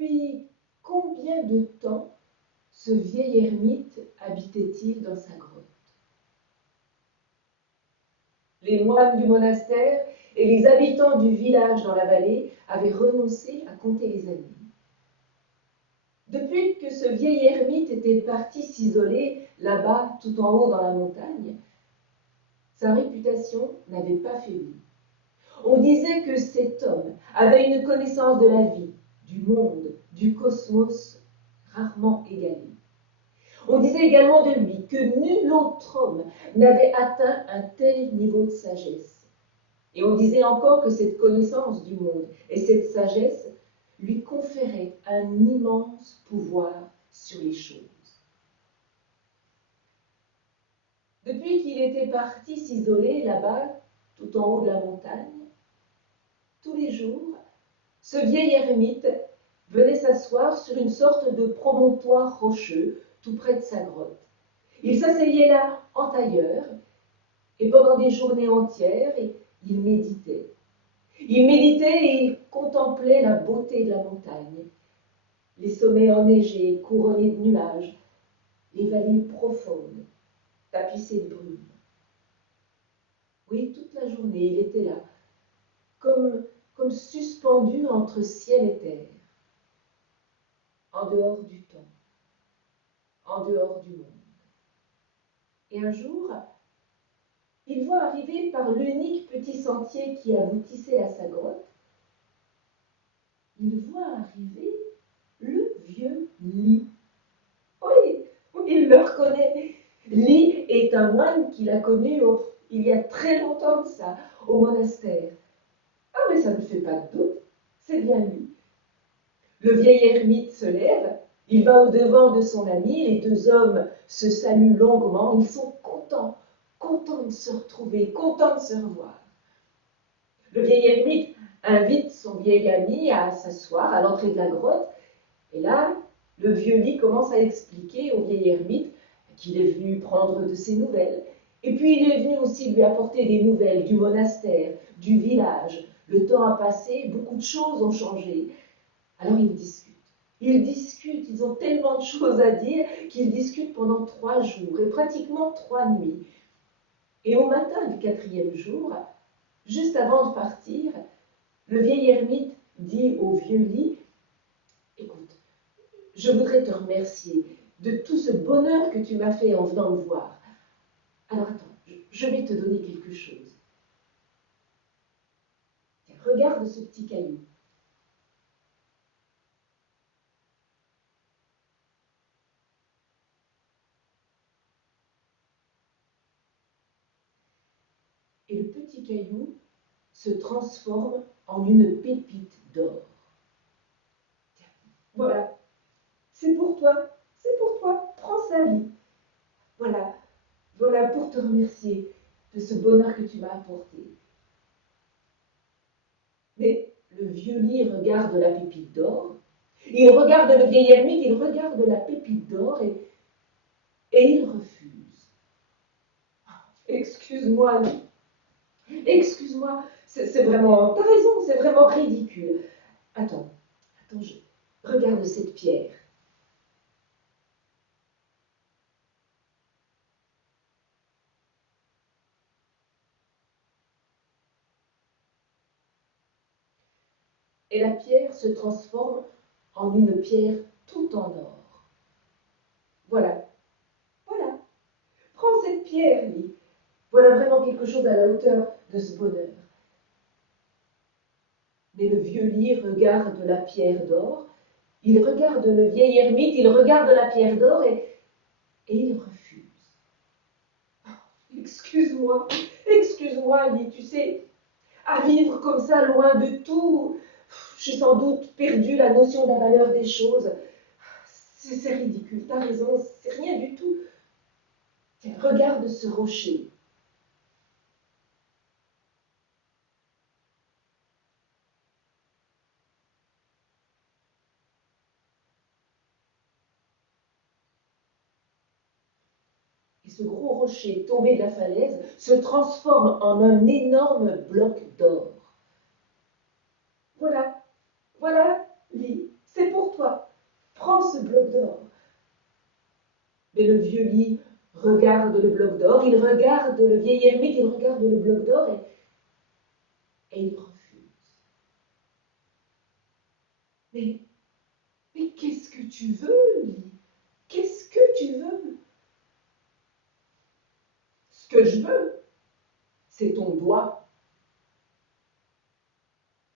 Depuis combien de temps ce vieil ermite habitait-il dans sa grotte? Les moines du monastère et les habitants du village dans la vallée avaient renoncé à compter les années. Depuis que ce vieil ermite était parti s'isoler là-bas, tout en haut dans la montagne, sa réputation n'avait pas faibli. On disait que cet homme avait une connaissance de la vie, du monde, du cosmos rarement égalée. On disait également de lui que nul autre homme n'avait atteint un tel niveau de sagesse. Et on disait encore que cette connaissance du monde et cette sagesse lui conféraient un immense pouvoir sur les choses. Depuis qu'il était parti s'isoler là-bas, tout en haut de la montagne, tous les jours, ce vieil ermite venait s'asseoir sur une sorte de promontoire rocheux tout près de sa grotte. Il s'asseyait là en tailleur et pendant des journées entières, il méditait. Il méditait et il contemplait la beauté de la montagne, les sommets enneigés, couronnés de nuages, les vallées profondes, tapissées de brume. Oui, toute la journée, il était là, comme suspendu entre ciel et terre, en dehors du temps, en dehors du monde. Et un jour, il voit arriver par l'unique petit sentier qui aboutissait à sa grotte, il voit arriver le vieux Li. Oui, il le reconnaît. Li est un moine qu'il a connu il y a très longtemps de ça, au monastère. Ah, mais ça ne fait pas de doute, c'est bien lui. Le vieil ermite se lève, il va au-devant de son ami, les deux hommes se saluent longuement, ils sont contents de se retrouver, contents de se revoir. Le vieil ermite invite son vieil ami à s'asseoir à l'entrée de la grotte, et là, le vieux Li commence à expliquer au vieil ermite qu'il est venu prendre de ses nouvelles, et puis il est venu aussi lui apporter des nouvelles du monastère, du village. Le temps a passé, beaucoup de choses ont changé. Alors ils discutent, ils ont tellement de choses à dire qu'ils discutent pendant 3 jours, et pratiquement 3 nuits. Et au matin du 4e jour, juste avant de partir, le vieil ermite dit au vieux Li, « Écoute, je voudrais te remercier de tout ce bonheur que tu m'as fait en venant me voir. Alors attends, je vais te donner quelque chose. Tiens, regarde ce petit caillou. » Et le petit caillou se transforme en une pépite d'or. Tiens, voilà, c'est pour toi, prends ça, Li. Voilà, voilà pour te remercier de ce bonheur que tu m'as apporté. Mais le vieux Li regarde la pépite d'or, il regarde le vieil ermite, il regarde la pépite d'or et il refuse. Excuse-moi, Li. Excuse-moi, c'est vraiment, t'as raison, c'est vraiment ridicule. Attends, regarde cette pierre. Et la pierre se transforme en une pierre tout en or. Voilà, voilà, prends cette pierre, Li. Voilà vraiment quelque chose à la hauteur de ce bonheur. Mais le vieux Li regarde la pierre d'or, il regarde le vieil ermite, il regarde la pierre d'or et il refuse. Excuse-moi, Li, tu sais, à vivre comme ça, loin de tout, j'ai sans doute perdu la notion de la valeur des choses. C'est ridicule, t'as raison, c'est rien du tout. Tiens, regarde ce rocher. Et ce gros rocher tombé de la falaise se transforme en un énorme bloc d'or. Voilà, Li, c'est pour toi. Prends ce bloc d'or. Mais le vieux lit regarde le bloc d'or, il regarde le vieil ermite, il regarde le bloc d'or et il refuse. Mais, mais qu'est-ce que tu veux, lit? Qu'est-ce que tu veux? Ce que je veux, c'est ton doigt.